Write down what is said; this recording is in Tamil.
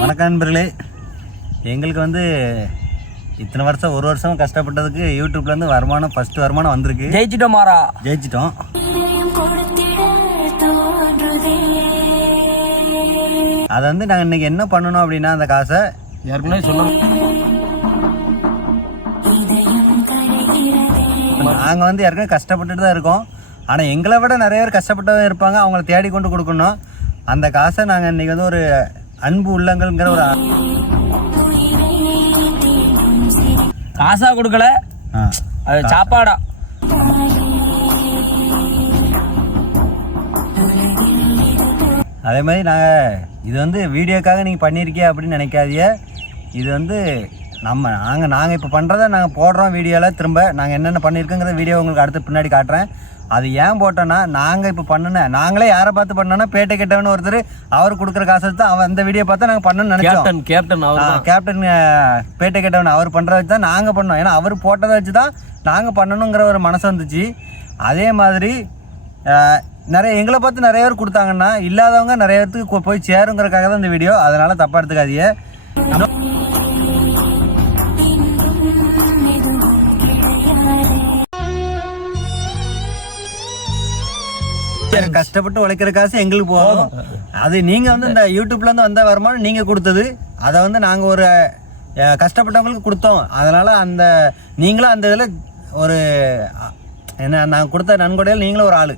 வணக்கம் நண்பர்களே. எங்களுக்கு வந்து இத்தனை வருஷம் ஒரு வருஷம் கஷ்டப்பட்டதுக்கு யூடியூப்லேருந்து வருமானம் ஃபஸ்ட்டு வருமானம் வந்திருக்கு. ஜெயிச்சிட்டோம் மாறா, ஜெயிச்சிட்டோம். அதை வந்து நாங்கள் இன்றைக்கி என்ன பண்ணணும் அப்படின்னா அந்த காசை ஏற்கனவே சொன்னோம். நாங்கள் வந்து ஏற்கனவே கஷ்டப்பட்டுட்டு தான் இருக்கோம். ஆனால் எங்களை விட நிறைய பேர் கஷ்டப்பட்டு இருப்பாங்க, அவங்கள தேடி கொண்டு கொடுக்கணும். அந்த காசை நாங்கள் இன்றைக்கி வந்து ஒரு அன்பு உள்ளங்கள்ங்கிற ஒரு காசா கொடுக்கல, அது சாப்பாடா. அதே மாதிரி நாங்கள் இது வந்து வீடியோக்காக நீங்கள் பண்ணியிருக்கே அப்படின்னு நினைக்காதீங்க. இது வந்து நாங்கள் இப்போ பண்ணுறத நாங்கள் போடுறோம் வீடியோவில். திரும்ப நாங்கள் என்னென்ன பண்ணியிருக்கோங்கிற வீடியோ உங்களுக்கு அடுத்து பின்னாடி காட்டுறேன். அது ஏன் போட்டோன்னா, நாங்கள் இப்போ நாங்களே யாரை பார்த்து பண்ணோன்னா பேட்டை கெட்டவன்னு ஒருத்தர் அவர் கொடுக்குற காசை தான் அவன் அந்த வீடியோ பார்த்தா நாங்கள் பண்ணணும்னு நினச்சோம். கேப்டன் பேட்டை கெட்டவன் அவர் பண்ணுறத வச்சு தான் நாங்கள் பண்ணோம். ஏன்னா அவர் போட்டதை வச்சு தான் நாங்கள் பண்ணணுங்கிற ஒரு மனசு வந்துச்சு. அதே மாதிரி நிறைய எங்களை பார்த்து நிறைய பேர் கொடுத்தாங்கன்னா இல்லாதவங்க நிறைய பேருக்கு போய் சேருங்கிறதுக்காக தான் இந்த வீடியோ. அதனால் தப்பாக எடுத்துக்காதீங்க. கஷ்டப்பட்டு உழைக்கிற காசு எங்களுக்கு போகும். அது நீங்கள் வந்து இந்த யூடியூப்லேருந்து வந்த வருமானம் நீங்கள் கொடுத்தது, அதை வந்து நாங்கள் ஒரு கஷ்டப்பட்டவங்களுக்கு கொடுத்தோம். அதனால் நீங்களும் அந்த இதில் ஒரு என்ன நாங்கள் கொடுத்த நன்கொடையில் நீங்களும் ஒரு ஆள்.